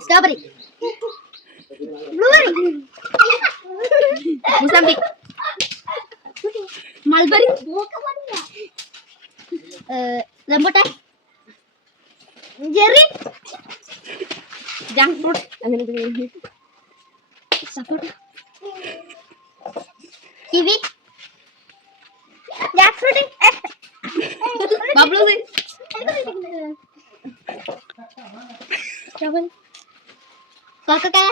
Strawberry blueberry mosambi mulberry rambutan Jerry junk fruit അങ്ങനെ സപ്പോർട്ട് kiwi jackfruit ബബ്ലൂസ് kau ka.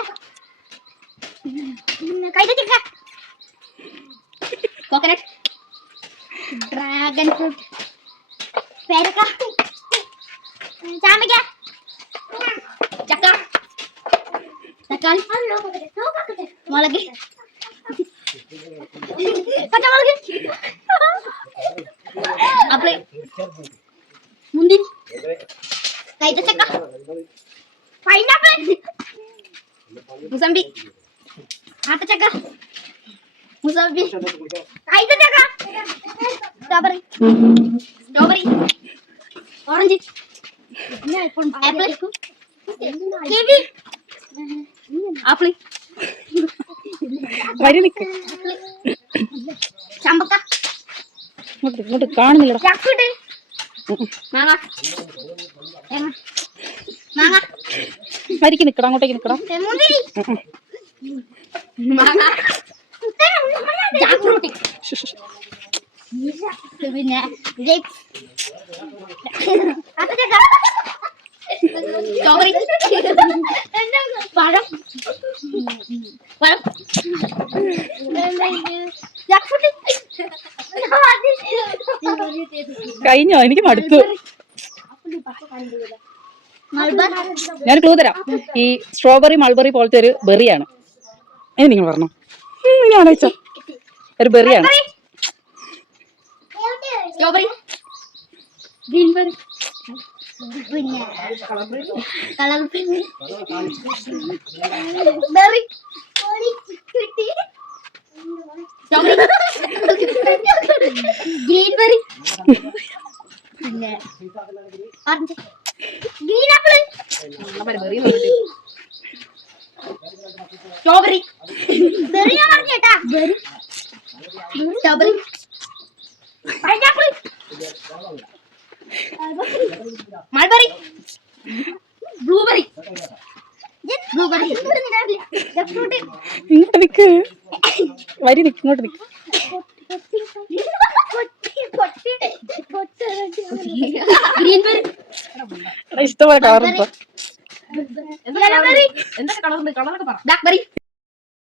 Kain ka. Coconut. Dragon fruit. Pera ka. Sama ka. Chaka. Takal. Malagi. Kata mosambi. ആട്ടച്ചക്ക mosambi കൈതച്ചക്ക strawberry strawberry orange apple kiwi apple വരി നിക്ക് ചമ്പക്ക. ഇങ്ങോട്ട് ഇങ്ങോട്ട് കാണുന്നില്ലടാ. മാങ്ങ. മാങ്ങ. വരിക്ക് നിക്കട അങ്ങോട്ടേക്ക് നിക്കട. പിന്നെ പഴം. പഴം. കഴിഞ്ഞോ? എനിക്ക് മടുത്തു. ഞാൻ ക്ലൂ തരാം. ഈ സ്ട്രോബെറി മൾബറി പോലത്തെ ഒരു ബെറിയാണ് ഇനി നിങ്ങൾ പറഞ്ഞു. ഞാൻ വെച്ചോ ഒരു ബെറിയാണ് ഗ്രീൻ ബെറി പിന്നെ colour berry strawberry green berry പിന്നെ orange green apple strawberry berry ഞാൻ പറഞ്ഞു കേട്ടാ. Berry strawberry pineapple mulberry blueberry blueberry ഇങ്ങോട്ട് നിക്ക്. വരി നിക്ക് ഇങ്ങോട്ട് നിക്ക്. ഗ്രീൻ ബെറി എടാ, ഇഷ്ടംപോലെ കളർ കളറൊക്കെ പറ. ബെറി